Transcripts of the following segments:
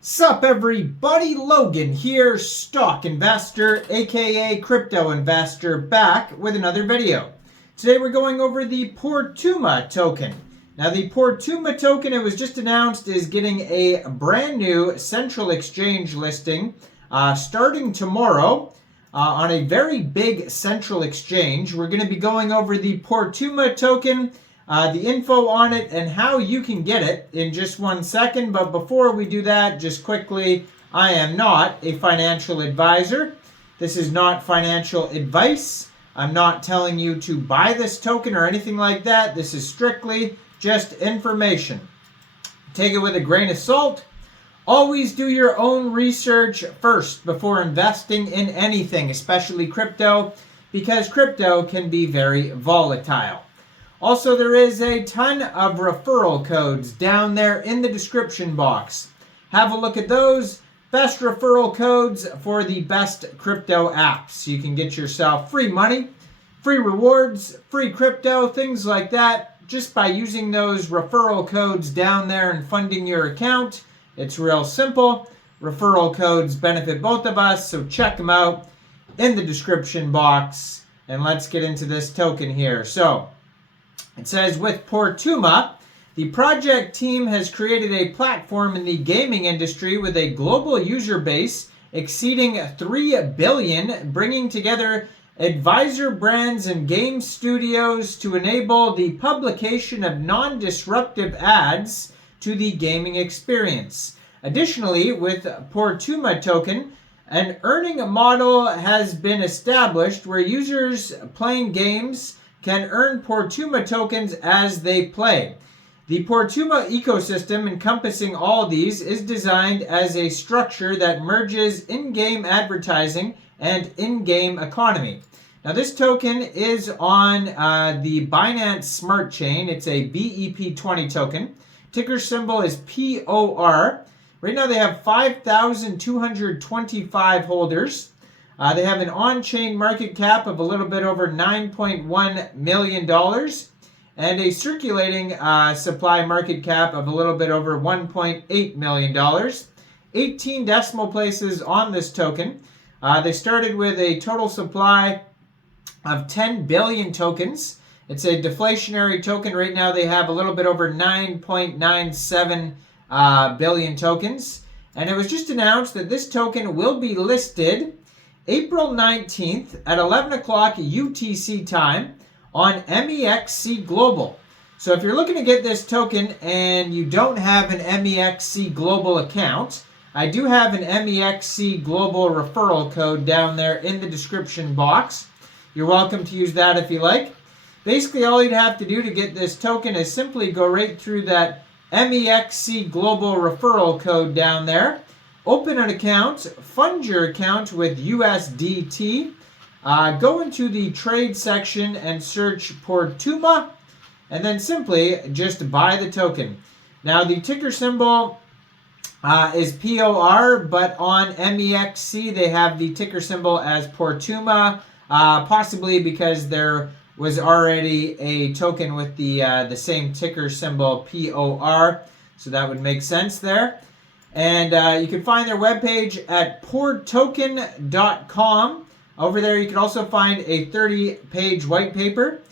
Sup everybody, Logan here, stock investor, aka crypto investor, back with another video. Today we're going over the Portuma token. Now the Portuma token, it was just announced, is getting a brand new central exchange listing starting tomorrow on a very big central exchange. We're going to be going over the Portuma token, the info on it, and how you can get it in just 1 second. But before we do that, just quickly, I am not a financial advisor. This is not financial advice. I'm not telling you to buy this token or anything like that. This is strictly just information. Take it with a grain of salt. Always do your own research first before investing in anything, especially crypto, because crypto can be very volatile. Also, there is a ton of referral codes down there in the description box. Have a look at those. Best referral codes for the best crypto apps. You can get yourself free money, free rewards, free crypto, things like that, just by using those referral codes down there and funding your account. It's real simple. Referral codes benefit both of us, so check them out in the description box. And let's get into this token here. So, it says, with Portuma, the project team has created a platform in the gaming industry with a global user base exceeding 3 billion, bringing together advisor brands and game studios to enable the publication of non-disruptive ads to the gaming experience. Additionally, with Portuma token, an earning model has been established where users playing games can earn Portuma tokens as they play. The Portuma ecosystem encompassing all these is designed as a structure that merges in-game advertising and in-game economy. Now this token is on the Binance Smart Chain. It's a BEP20 token. Ticker symbol is POR. Right now they have 5,225 holders. They have an on-chain market cap of a little bit over $9.1 million and a circulating supply market cap of a little bit over $1.8 million. 18 decimal places on this token. They started with a total supply of 10 billion tokens. It's a deflationary token. Right now they have a little bit over 9.97 billion tokens. And it was just announced that this token will be listed April 19th at 11 o'clock UTC time on Mexc Global. So if you're looking to get this token and you don't have an Mexc Global account, I do have an Mexc Global referral code down there in the description box. You're welcome to use that if you like. Basically, all you'd have to do to get this token is simply go right through that Mexc Global referral code down there. Open an account, fund your account with USDT, go into the trade section and search Portuma, and then simply just buy the token. Now the ticker symbol is POR, but on Mexc they have the ticker symbol as Portuma, possibly because there was already a token with the same ticker symbol POR, so that would make sense there. And you can find their webpage at portoken.com. Over there, you can also find a 30-page white paper.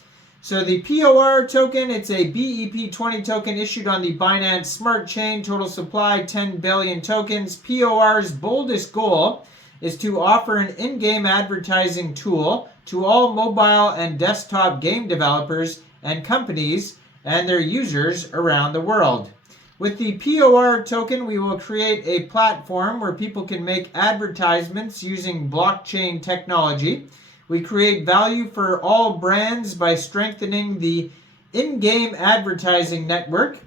So the POR token, it's a BEP20 token issued on the Binance Smart Chain. Total supply, 10 billion tokens. POR's boldest goal is to offer an in-game advertising tool to all mobile and desktop game developers and companies and their users around the world. With the POR token, we will create a platform where people can make advertisements using blockchain technology. We create value for all brands by strengthening the in-game advertising network.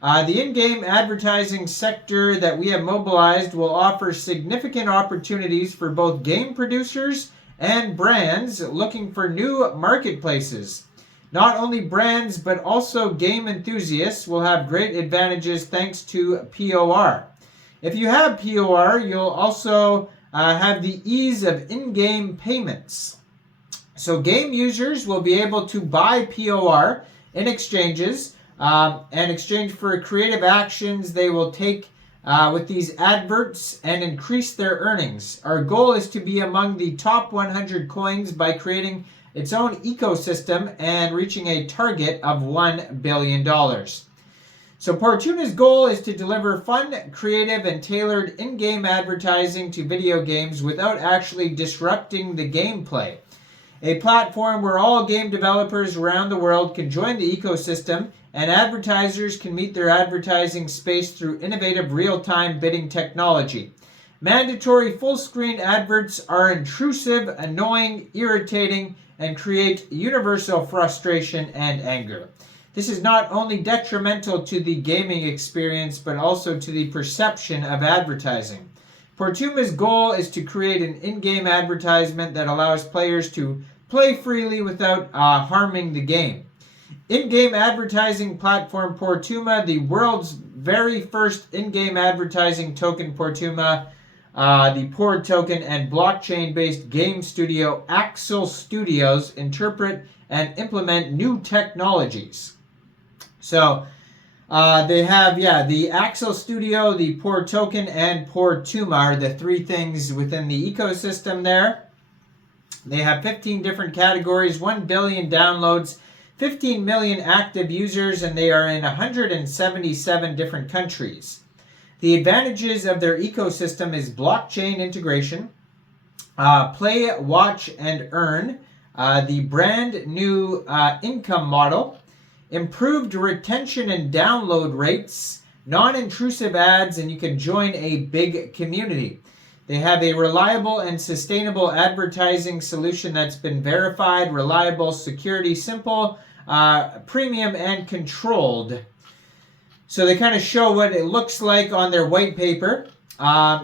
The in-game advertising sector that we have mobilized will offer significant opportunities for both game producers and brands looking for new marketplaces. Not only brands, but also game enthusiasts will have great advantages thanks to POR. If you have POR, you'll also have the ease of in-game payments. So game users will be able to buy POR in exchanges and exchange for creative actions they will take with these adverts and increase their earnings. Our goal is to be among the top 100 coins by creating its own ecosystem and reaching a target of $1 billion. So Portuma's goal is to deliver fun, creative, and tailored in-game advertising to video games without actually disrupting the gameplay. A platform where all game developers around the world can join the ecosystem and advertisers can meet their advertising space through innovative real-time bidding technology. Mandatory full-screen adverts are intrusive, annoying, irritating, and create universal frustration and anger. This is not only detrimental to the gaming experience, but also to the perception of advertising. Portuma's goal is to create an in-game advertisement that allows players to play freely without harming the game. In-game advertising platform Portuma, the world's very first in-game advertising token Portuma, the Portoken and blockchain-based game studio Axel Studios interpret and implement new technologies. So they have, the Axel Studio, the Portoken, and Portuma are the three things within the ecosystem there. They have 15 different categories, 1 billion downloads, 15 million active users, and they are in 177 different countries. The advantages of their ecosystem is blockchain integration, play, watch, and earn, the brand new income model, improved retention and download rates, non-intrusive ads, and you can join a big community. They have a reliable and sustainable advertising solution that's been verified, reliable, security, simple, premium, and controlled. So they kind of show what it looks like on their white paper.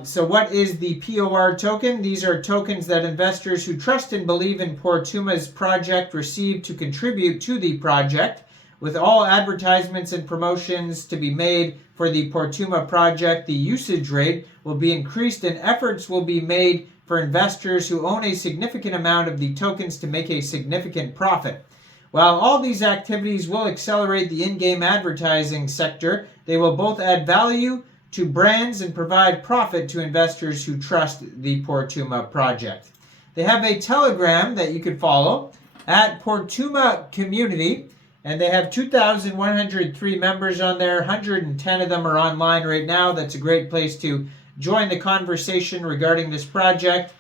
So what is the POR token? These are tokens that investors who trust and believe in Portuma's project receive to contribute to the project. With all advertisements and promotions to be made for the Portuma project, the usage rate will be increased and efforts will be made for investors who own a significant amount of the tokens to make a significant profit. While all these activities will accelerate the in-game advertising sector, they will both add value to brands and provide profit to investors who trust the Portuma project. They have a Telegram that you could follow at Portuma Community. And they have 2,103 members on there. 110 of them are online right now. That's a great place to join the conversation regarding this project.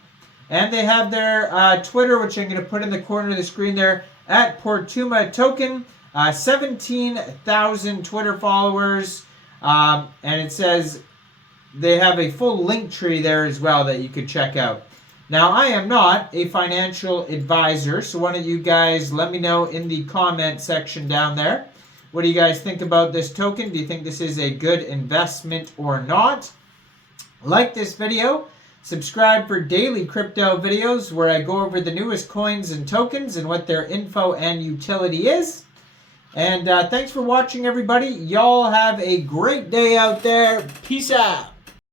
And they have their Twitter, which I'm going to put in the corner of the screen there, at Portuma Token. 17,000 Twitter followers. And it says they have a full link tree there as well that you could check out. Now, I am not a financial advisor, so why don't you guys let me know in the comment section down there. What do you guys think about this token? Do you think this is a good investment or not? Like this video. Subscribe for daily crypto videos where I go over the newest coins and tokens and what their info and utility is. And thanks for watching, everybody. Y'all have a great day out there. Peace out.